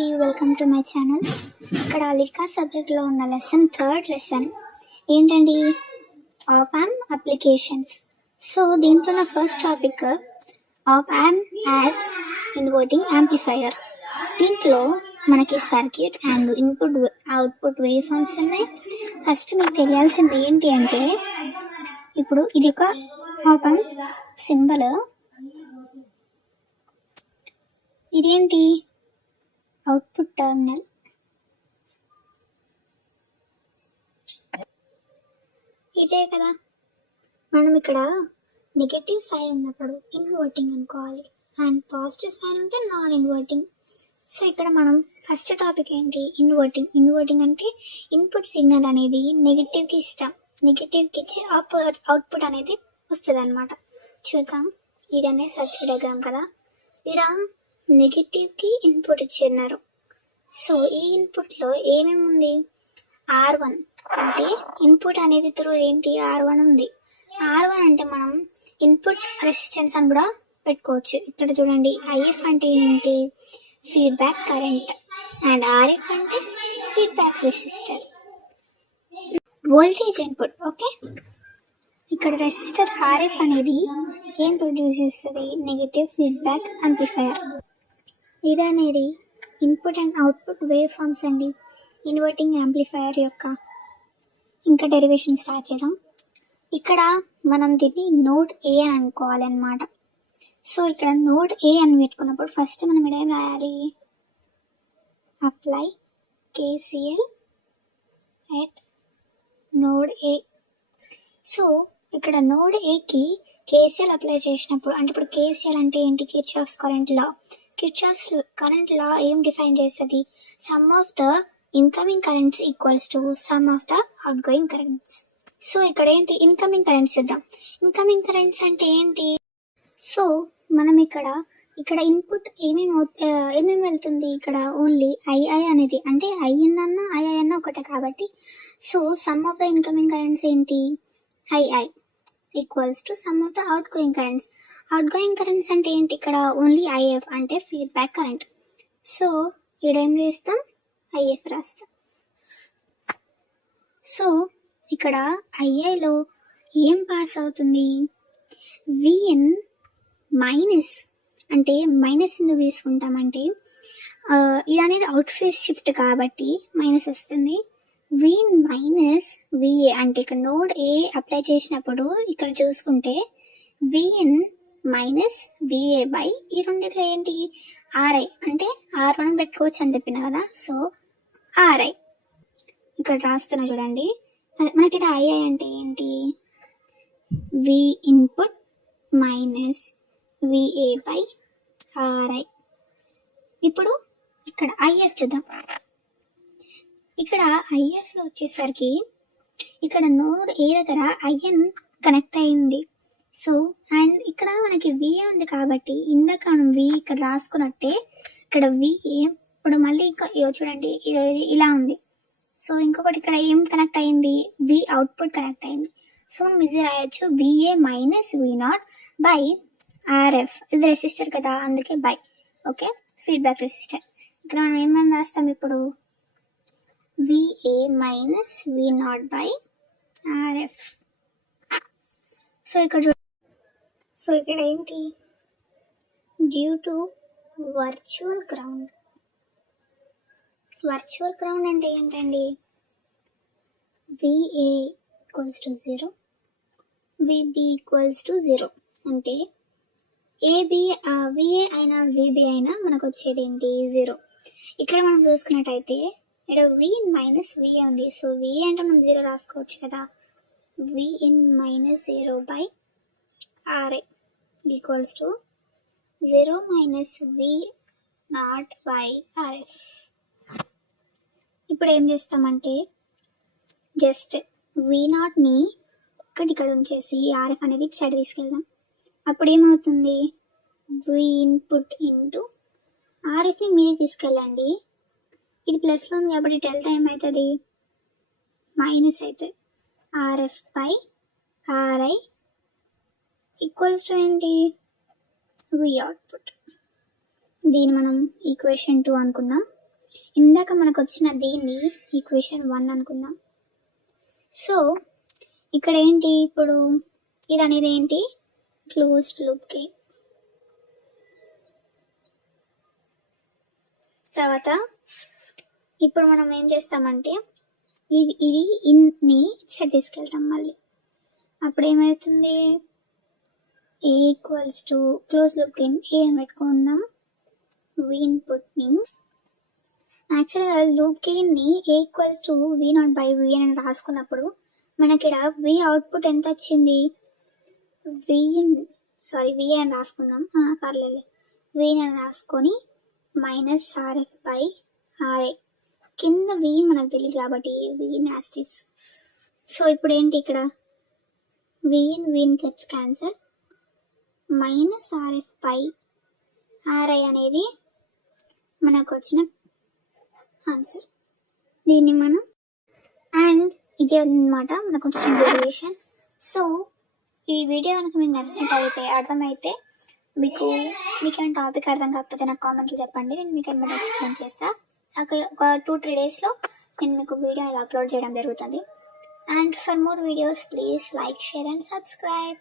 అండి, welcome to my channel. ఇక్కడ లికా సబ్జెక్ట్లో ఉన్న లెసన్ 3rd లెసన్ ఏంటండి, ఆప్ యాంప్ అప్లికేషన్స్. సో దీంట్లో నా first topic op amp as inverting amplifier. దీంట్లో మనకి circuit and input output wave forms ఉన్నాయి. ఫస్ట్ మీకు తెలియాల్సింది ఏంటి అంటే, ఇప్పుడు ఇది ఒక ఆప్ యాంప్ సింబల్. ఇదేంటి, అవుట్పుట్ టర్మినల్. ఇదే కదా, మనం ఇక్కడ నెగటివ్ సైన్ ఉన్నప్పుడు ఇన్వర్టింగ్ అనుకోవాలి అండ్ పాజిటివ్ సైన్ ఉంటే నాన్ ఇన్వర్టింగ్. సో ఇక్కడ మనం ఫస్ట్ టాపిక్ ఏంటి, ఇన్వర్టింగ్. ఇన్వర్టింగ్ అంటే ఇన్పుట్ సిగ్నల్ అనేది నెగిటివ్కి ఇస్తాం, నెగిటివ్కి ఇచ్చి అవుట్పుట్ అనేది వస్తుంది అనమాట. చూద్దాం, ఇదనే సర్క్యూట్ డయాగ్రామ్ కదా. ఇక్కడ నెగిటివ్కి ఇన్పుట్ ఇచ్చిన్నారు. సో ఈ ఇన్పుట్లో ఏమేమి ఉంది, R1 అంటే ఇన్పుట్ అనేది త్రూ ఏంటి, R1 ఉంది. R1 అంటే మనం ఇన్పుట్ రెసిస్టెన్స్ అని కూడా పెట్టుకోవచ్చు. ఇక్కడ చూడండి, IF అంటే ఏంటి, ఫీడ్బ్యాక్ కరెంట్, అండ్ RF అంటే feedback resistor, voltage input. Okay, ఇక్కడ రెసిస్టర్ RF అనేది ఏం ప్రొడ్యూస్ చేస్తుంది, నెగిటివ్ ఫీడ్బ్యాక్ యాంప్లిఫైయర్. ఇది అనేది input and output wave forms అండి, ఇన్వర్టింగ్ యాంప్లిఫైయర్ యొక్క. ఇంకా డెరివేషన్ స్టార్ట్ చేద్దాం. ఇక్కడ మనం దీన్ని నోడ్ ఏ అని అనుకోవాలన్నమాట. సో ఇక్కడ నోడ్ ఏ అని పెట్టుకున్నప్పుడు ఫస్ట్ మనం ఇక్కడ ఏం రాయాలి, apply KCL at node A. So ఇక్కడ నోడ్ ఏకి KCL అప్లై చేసినప్పుడు, అంటే ఇప్పుడు KCL అంటే ఏంటి, Kirchhoff's current law. Kirchhoff's current law ఏం డిఫైన్ చేస్తుంది, some of the incoming currents equals to some of the out going currents. So ఇక్కడ ఏంటి, ఇన్కమింగ్ కరెంట్స్ చూద్దాం. ఇన్కమింగ్ కరెంట్స్ అంటే ఏంటి, సో మనం ఇక్కడ ఇన్పుట్ ఏమేమి వెళ్తుంది, ఇక్కడ ఓన్లీ II అనేది, అంటే IN అన్న II అన్న ఒకటే కాబట్టి. So some of the incoming currents ఏంటి, II equals to some of the out going currents. Out going currents అంటే ఏంటి, ఇక్కడ ఓన్లీ IF అంటే ఫీడ్బ్యాక్ కరెంట్. సో ఇక్కడ ఏం చేస్తాం, IF రాస్తాం. సో ఇక్కడ IIలో ఏం పాస్ అవుతుంది, VN మైనస్. అంటే మైనస్ ఎందుకు తీసుకుంటామంటే, ఇది అనేది అవుట్ ఫేస్ షిఫ్ట్ కాబట్టి మైనస్ వస్తుంది. V మైనస్ VA అంటే ఇక్కడ నోడ్ ఏ అప్లై చేసినప్పుడు ఇక్కడ చూసుకుంటే VN మైనస్ VA బై ఈ రెండిట్లో ఏంటి, RI అంటే R1 పెట్టుకోవచ్చు అని చెప్పిన కదా. సో RI ఇక్కడ రాస్తున్నా చూడండి. మనకి ఇక్కడ II అంటే ఏంటి, V input minus VA by RI. ఇప్పుడు ఇక్కడ IF చూద్దాం. ఇక్కడ IFలో వచ్చేసరికి ఇక్కడ నోడ్ ఏ దగ్గర IN కనెక్ట్ అయింది. సో అండ్ ఇక్కడ మనకి VA ఉంది కాబట్టి ఇందాక మనం V ఇక్కడ రాసుకున్నట్టే ఇక్కడ VA ఇప్పుడు మళ్ళీ ఇంకా చూడండి ఇది ఇలా ఉంది. సో ఇంకొకటి ఇక్కడ ఏం కనెక్ట్ అయింది, V అవుట్పుట్ కనెక్ట్ అయింది. సో మనం ఈజీ రాయొచ్చు, VA minus V0 by RF. ఇది రెసిస్టర్ కదా, అందుకే బై. Okay, feedback resistor. ఇక్కడ మనం ఏమని రాస్తాం ఇప్పుడు, VA minus V0 by RF. So ఇక్కడ ఏంటి, due to virtual ground. Virtual ground అంటే ఏంటండి, VA equals to 0, VB equals to 0. అంటే VA అయినా VB అయినా మనకు వచ్చేది ఏంటి, 0. ఇక్కడ మనం చూసుకున్నట్టయితే ఇక్కడ VN మైనస్ VA ఉంది. సో VA అంటే మనం 0 రాసుకోవచ్చు కదా. VN minus 0 by RI equals to 0 minus V0 by RF. ఇప్పుడు ఏం చేస్తామంటే, జస్ట్ V0ని ఇక్కడ ఉంచేసి RF అనేది ఇటు సైడ్ తీసుకెళ్దాం. అప్పుడు ఏమవుతుంది, V ఇన్పుట్ ఇంటూ RFని మీరే తీసుకెళ్ళండి. ఇది ప్లస్లో ఉంది కాబట్టి డెల్టా ఏమవుతుంది, మైనస్ అవుతుంది. RF by RI equals to ఏంటి, V అవుట్పుట్. దీన్ని మనం ఈక్వేషన్ 2 అనుకున్నాం. ఇందాక మనకు వచ్చిన దీన్ని ఈక్వేషన్ 1 అనుకుందాం. సో ఇక్కడ ఏంటి ఇప్పుడు ఇది అనేది ఏంటి, క్లోజ్డ్ లూప్ గెయిన్. తర్వాత ఇప్పుడు మనం ఏం చేస్తామంటే ఇవి ఇన్ని సెట్ తీసుకెళ్తాం మళ్ళీ. అప్పుడు ఏమవుతుంది, A equals to close loop gain A అని పెట్టుకుందాం. వి ఇన్పుట్ని యాక్చువల్గా లూప్ గెయిన్ని ఏ ఈక్వల్స్ టు V0/V అని రాసుకున్నప్పుడు మనకి ఇక్కడ వి అవుట్పుట్ ఎంత వచ్చింది, వి అని రాసుకుందాం, పర్లేదు వి అని రాసుకొని -RF/RA. కింద వి మనకు తెలియదు కాబట్టి వి నాస్టిస్. సో ఇప్పుడు ఏంటి ఇక్కడ విన్ గెట్స్ క్యాన్సర్, -RF/RI అనేది మనకు వచ్చిన ఆన్సర్. దీన్ని మనం అండ్ ఇదే అన్నమాట మనకు వచ్చిన డెరివేషన్. సో ఈ వీడియో కనుక మీకు నచ్చినట్లయితే, అర్థమైతే, మీకు ఏమైనా టాపిక్ అర్థం కాకపోతే నాకు కామెంట్లో చెప్పండి, నేను మీకు ఏమైనా ఎక్స్ప్లెయిన్ చేస్తాను. ఒక 2-3 డేస్లో నేను మీకు వీడియో అప్లోడ్ చేయడం జరుగుతుంది. And for more videos please like, share and subscribe.